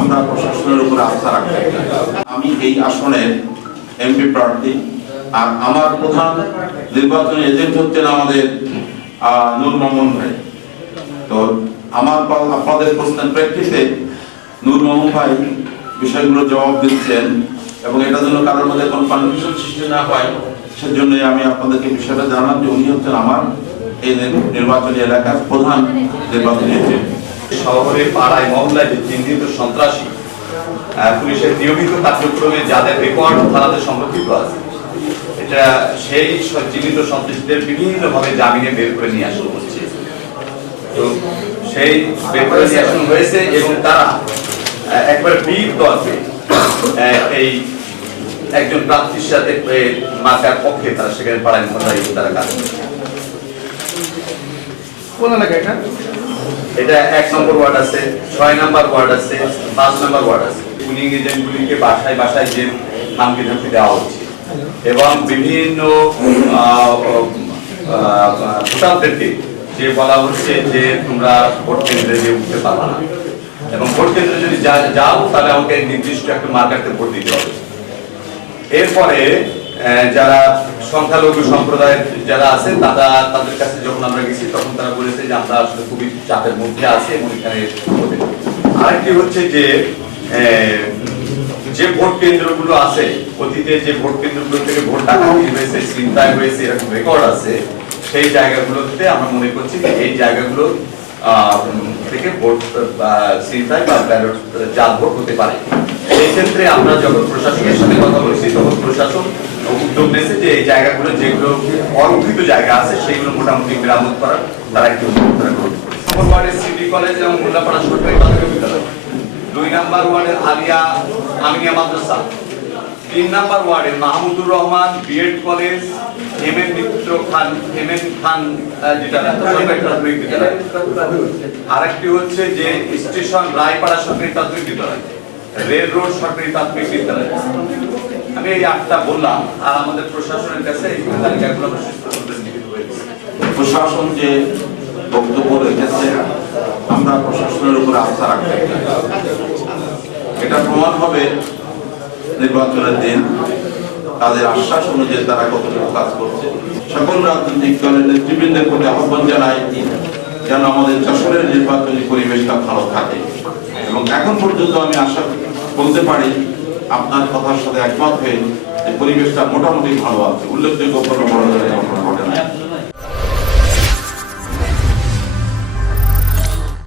আমরা প্রশাসনের উপরে আস্থা রাখতে চাই। আমি এই আসনের এমপি প্রার্থী, আর আমার প্রধান নির্বাচনী এজেন্ট হচ্ছেন আমাদের নূর মামুন ভাই। তো আপনাদের প্রশ্নের প্রেক্ষিতে নূর মামুন ভাই বিষয়গুলো জবাব দিচ্ছেন, এবং এটা যেন কারোর মধ্যে কোনো কনফিউশন সৃষ্টি না হয়, সেজন্য আমি আপনাদেরকে বিষয়টা জানালাম যে উনি হচ্ছেন আমার এই নির্বাচনী এলাকার প্রধান নির্বাচনী এজেন্ট। শহরে পাড়ায় মহল্লায় যে চিহ্নিত সন্ত্রাসী পুলিশের নিয়মিত কার্যক্রমে যাদের রেকর্ড থানাতে সংরক্ষিত আছে, এটা সেই চিহ্নিত সন্ত্রাসীদের বিভিন্নভাবে জামিনে বের করে নিয়ে আসা হচ্ছে। তো সেই বের করে নিয়ে আসা হয়েছে এবং তারা একবার বীর দলকে এই একজন প্রার্থীর সাথে মার্কার পক্ষে তারা সেখানে পাড়ায় মহল্লায় তারা কাজ করছে। কোন এলাকা এটা? এটা 1 নম্বর ওয়ার্ড আছে, 6 নম্বর ওয়ার্ড আছে, 5 নম্বর ওয়ার্ড আছে। পুলিং এজেন্টগুলিকে বাসায় বাসায় যে ধামকি ধামকি দেওয়া হচ্ছে এবং বিভিন্ন ভোটারদেরকে যে বলা হচ্ছে যে তোমরা ভোট কেন্দ্রে যে উঠতে পারবা না, এবং ভোট কেন্দ্রে যদি যাও তাহলে আমাকে নির্দিষ্ট একটা মার্কারতে ভোট দিতে হবে। এরপরে যারা সংখ্যালঘু সম্প্রদায়ের যারা আছে তাদের কাছে যখন আমরা গেছি তখন তারা বলেছে যে আমরা আসলে খুবই চাপের মধ্যে আছি এবং এখানে আরেকটি হচ্ছে যে ভোট কেন্দ্রগুলো আছে, অতীতে যে ভোট কেন্দ্রগুলো থেকে ভোট ডাকাতি হয়েছে, ছিনতাই হয়েছে, এরকম রেকর্ড আছে, সেই জায়গাগুলোতে আমরা মনে করছি যে এই জায়গাগুলো থেকে ভোট ছিনতাই বা ব্যালট জাল ভোট হতে পারে। এই ক্ষেত্রে আমরা যখন প্রশাসনের সাথে কথা বলছি তখন প্রশাসন উদ্যোগ নিয়েছে যে এই জায়গাগুলো যেগুলো অরক্ষিত জায়গা আছে সেগুলো মোটামুটি মেরামত করার তারা একটি উদ্যোগ গ্রহণ করেছে। নম্বর ওয়ার্ডের সিটি কলেজ এবং মোল্লাপাড়া সরকারি প্রাথমিক বিদ্যালয়, 2 নম্বর ওয়ার্ডের আলিয়া আমিনিয়া মাদ্রাসা, 3 নম্বর ওয়ার্ডের Mahmudur Rahman BEd college, MN Khan যেটা সরকারি প্রাথমিক বিদ্যালয়, আরেকটি হচ্ছে যে স্টেশন রায়পাড়া সরকারি প্রাথমিক বিদ্যালয়, রেল রোড সরকারি প্রাথমিক বিদ্যালয়। আমি এই 8টা বললাম, আর আমাদের প্রশাসনের কাছে এই তালিকাগুলো প্রশাসন যে বক্তব্য রেখেছে আমরা প্রশাসনের উপরে আস্থা রাখতে চাই। এটা প্রমাণ হবে নির্বাচনের দিন তাদের আশ্বাস অনুযায়ী তারা কতটুকু কাজ করছে। সকল রাজনৈতিক দলের নেতৃবৃন্দের প্রতি আহ্বান জানাই যেন আমাদের যশোরের নির্বাচনী পরিবেশটা ভালো থাকে, এবং এখন পর্যন্ত আমি আশা বলতে পারি আপনার কথার সাথে একমত হয়ে যে পরিবেশটা মোটামুটি ভালো আছে, উল্লেখযোগ্য কোনো বড় ধরনের